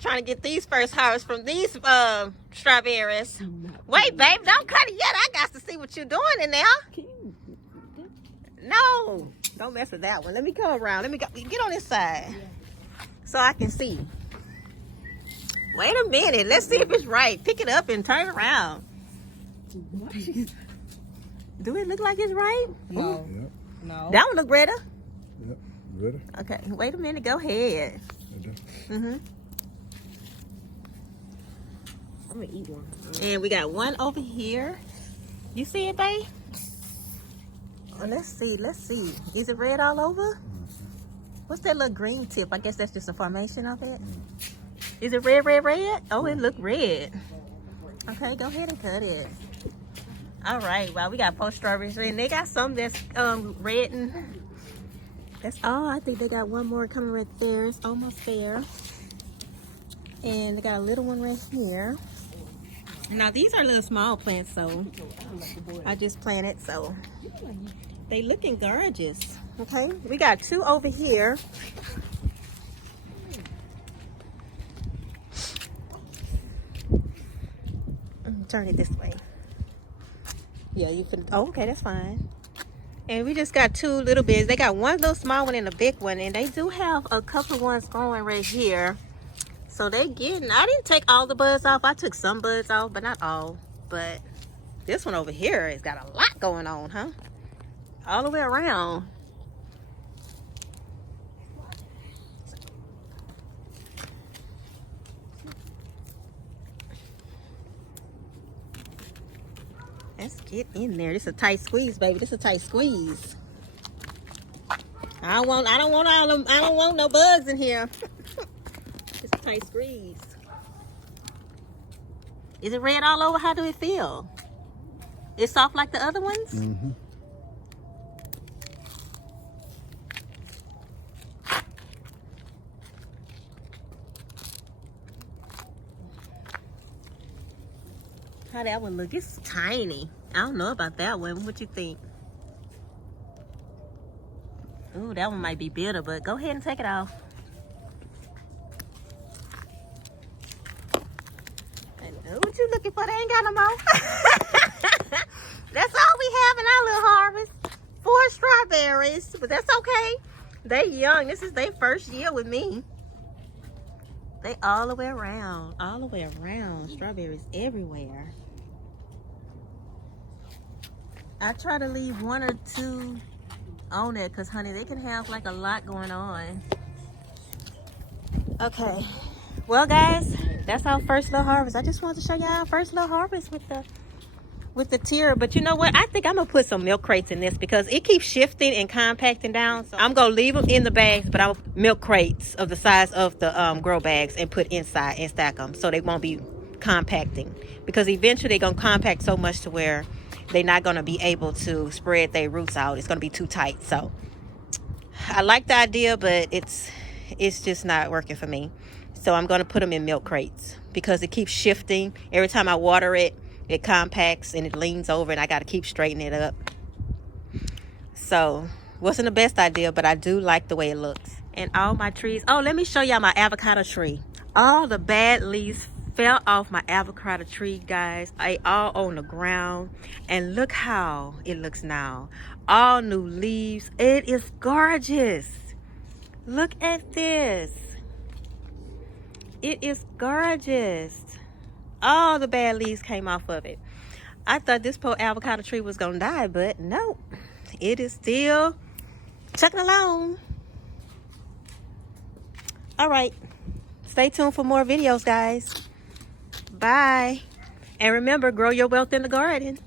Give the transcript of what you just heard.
Trying to get these first harvests from these strawberries. Wait, babe, don't cut it yet. I got to see what you're doing in there. No, don't mess with that one. Let me come around. Let me get on this side so I can see. Wait a minute. Let's see if it's right. Pick it up and turn around. Do it look like it's right? No. Yep. No. That one look redder. Yep. Redder. Okay. Wait a minute. Go ahead. I'm gonna eat one. And we got one over here. You see it, babe? Oh, let's see. Let's see. Is it red all over? What's that little green tip? I guess that's just a formation of it. Is it red, red, red? Oh, it look red. Okay, go ahead and cut it. All right. Well, we got post strawberries, and they got some that's red and that's all. I think they got one more coming right there. It's almost there. And they got a little one right here. Now these are little small plants, so I just planted, so they looking gorgeous. Okay, we got two over here. Turn it this way. Yeah, you can. Oh, okay, that's fine. And we just got two little bits. They got one little small one and a big one, and they do have a couple ones growing right here. So they getting, I didn't take all the buds off. I took some buds off, but not all. But this one over here has got a lot going on, huh? All the way around. Let's get in there. This is a tight squeeze, baby. This is a tight squeeze. I don't want no bugs in here. It's a tight squeeze. Is it red all over? How do it feel? It's soft like the other ones? Mm-hmm. How that one look? It's tiny. I don't know about that one. What you think? Ooh, that one might be bitter, but go ahead and take it off. What you looking for? They ain't got no more. That's all we have in our little harvest. 4 strawberries, but that's okay. They young. This is their first year with me. They all the way around. All the way around. Strawberries everywhere. I try to leave 1 or 2 on it because, honey, they can have like a lot going on. Okay. Well, guys, that's our first little harvest. I just wanted to show y'all our first little harvest with the tier. But you know what? I think I'm going to put some milk crates in this because it keeps shifting and compacting down. So I'm going to leave them in the bags, but I'll milk crates of the size of the grow bags and put inside and stack them so they won't be compacting. Because eventually they're going to compact so much to where they're not going to be able to spread their roots out. It's going to be too tight. So I like the idea, but it's just not working for me. So I'm going to put them in milk crates because it keeps shifting. Every time I water it, it compacts and it leans over and I got to keep straightening it up. So wasn't the best idea, but I do like the way it looks. And all my trees. Oh, let me show y'all my avocado tree. All the bad leaves fell off my avocado tree, guys. They all on the ground. And look how it looks now. All new leaves. It is gorgeous. Look at this. It is gorgeous. All the bad leaves came off of it. I thought this poor avocado tree was gonna die, but no, it is still chugging along. All right, stay tuned for more videos, guys. Bye. And remember, grow your wealth in the garden.